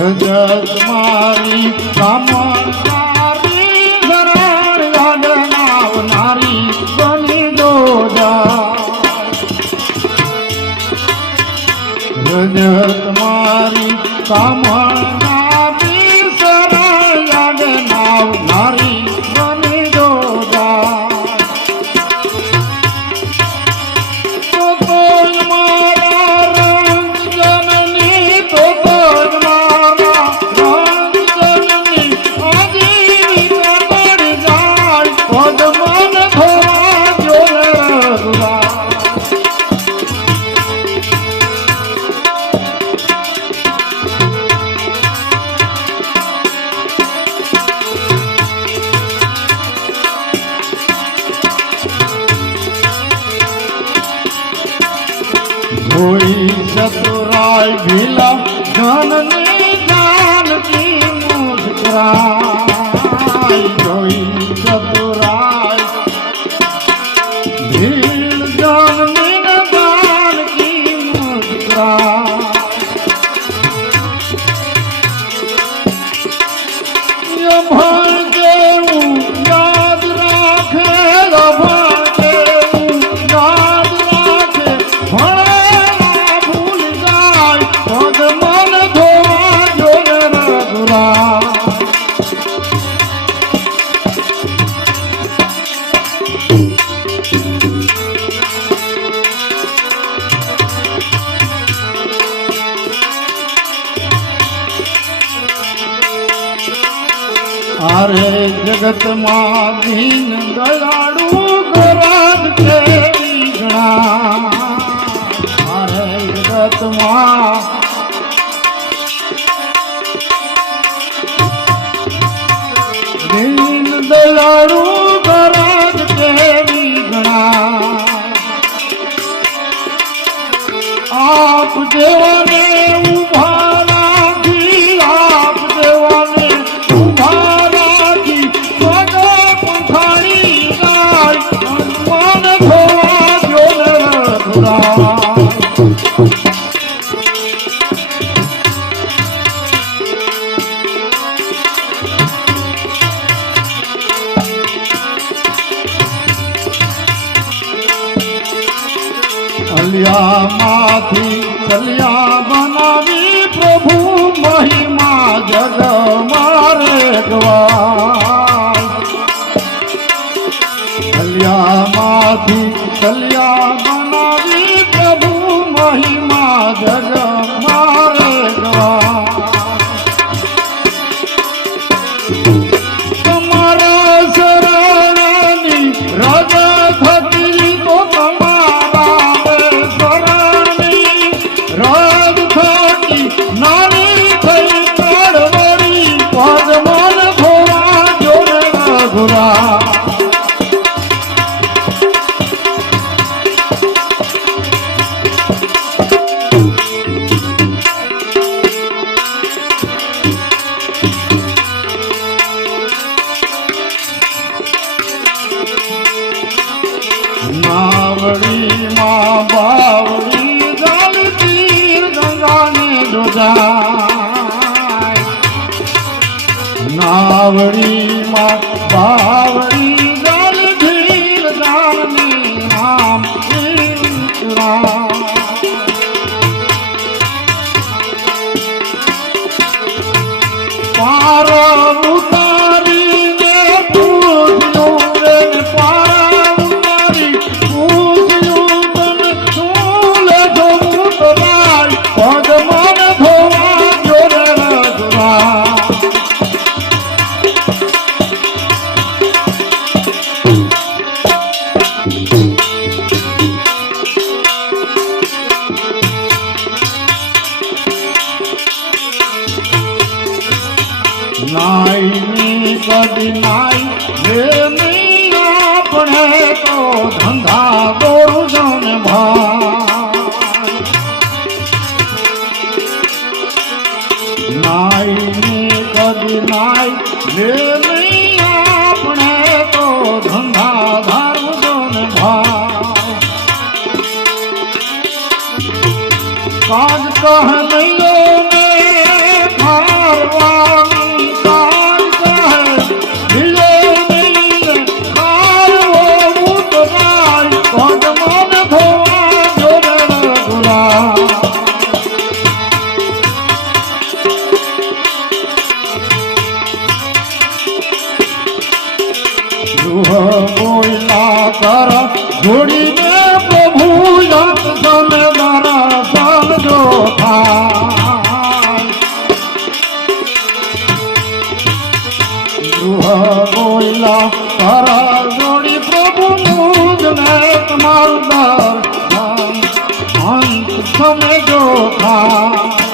જગત મારી કામનારી શરણ યાદનાવનારી બની દો જગત મારી કામનારી શરણ યાદનાવનારી બની દો चतुराई भीला जननी जानकी मुस्कुराई कोई चतुराई भील जननी जानकी मुस्कुराई भर देऊ याद राखे भर देऊ याद राखे अरे जगत मां दीन दयालु गराज के गणा अरे जगत मां दीन दयालु गराज के गणा आप देवाने उभारा की आप देवाने चलिया माथी चलिया बनावी प्रभु महिमा जग मारे गवाई चलिया माथी चलिया बनावी प्रभु महिमा जग मारे गवाई तुम्हारा शरणी राजा थकी तो तुम्हारा राज थकी नानी थई कड़वड़ी पदमन घोड़ा जोरे घुरा नावड़ी माँ बावड़ी जल तीर गंगा ने डुबाई नावड़ी माँ बावड़ी जल तीर गाने नाम पार उतारी ने पूजो रे पार उतारी पूजो तन चूले दो मुतराई पदमन धोवा जोरे रघुरा नाई कदी नाई रे मिया पढ़े तो धंधा गोरु जन भाई नाई कदी नाई रे मिया पढ़े तो धंधा धारु जन भाई काज कह नहीं में કરવાની કાજ કહે ધીરે ધીરે ખારવો ઉતરાય પગમાં ધોવા જોડે ગુલાબ બોલા કર જોડીને પ્રભુ યત સમે દર્શન જો થાય બોલા કર જોડી પ્રભુ મુજને તમારું દર્શન અંત સમે જો થાય